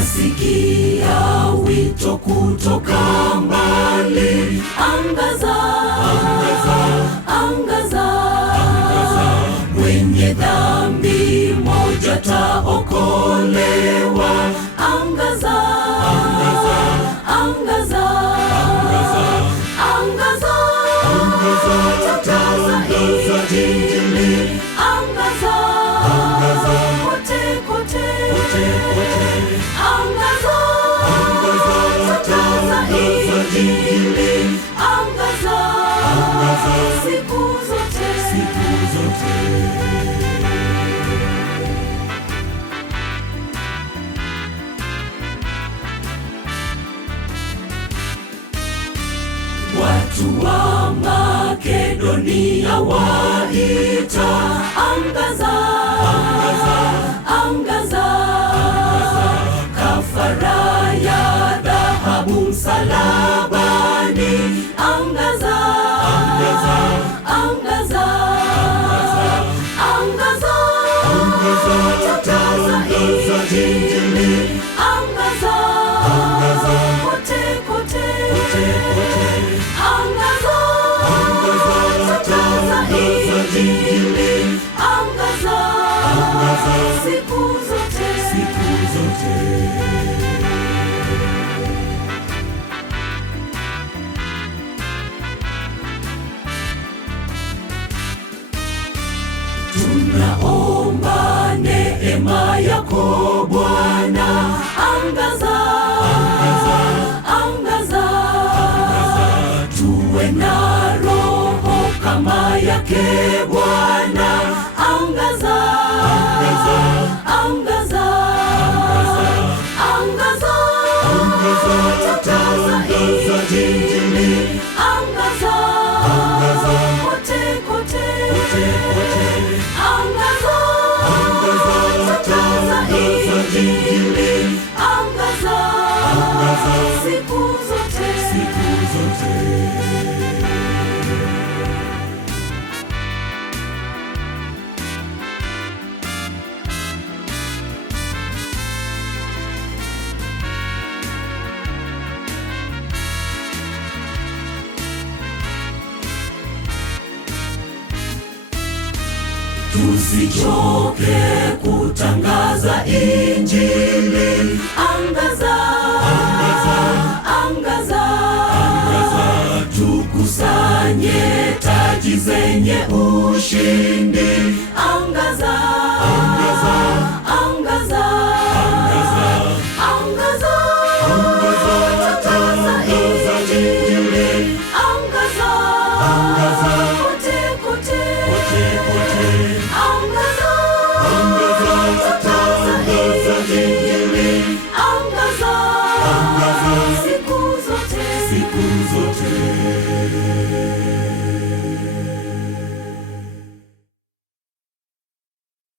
nasikia wito kutoka mbali. Angaza, angaza, angaza, angaza. Mwenye dhambi moja taokolewa. Angaza, angaza, angaza, angaza, angaza, angaza. Tangaza Injili. Angaza, angaza, kote kote, kote kote. Angaza, angaza, tangaza Injili. Angaza, angaza, siku zote, siku zote. Watu wa Makedonia waita. Angaza, angaza, angaza, angaza. Kafara ya dhahabu msalabani. Angaza, angaza, angaza, angaza, angaza, tangaza Injili. Angaza, angaza, kote kote, kote kote. Angaza, angaza, tangaza Injili. Angaza, angaza, siku zote, siku zote. Tunaomba neema yako Bwana. Angaza, angaza, angaza, angaza. Tuwe na roho kama yake Bwana. Angaza, angaza, angaza, angaza, angaza, tangaza Injili. Angaza, angaza, kote kote, kote kote. Angaza, angaza, tangaza Injili. Angaza, angaza, siku zote, siku zote. Tusichoke kutangaza Injili. Angaza, angaza, angaza, angaza. Tukusanye taji zenye ushindi. Angaza.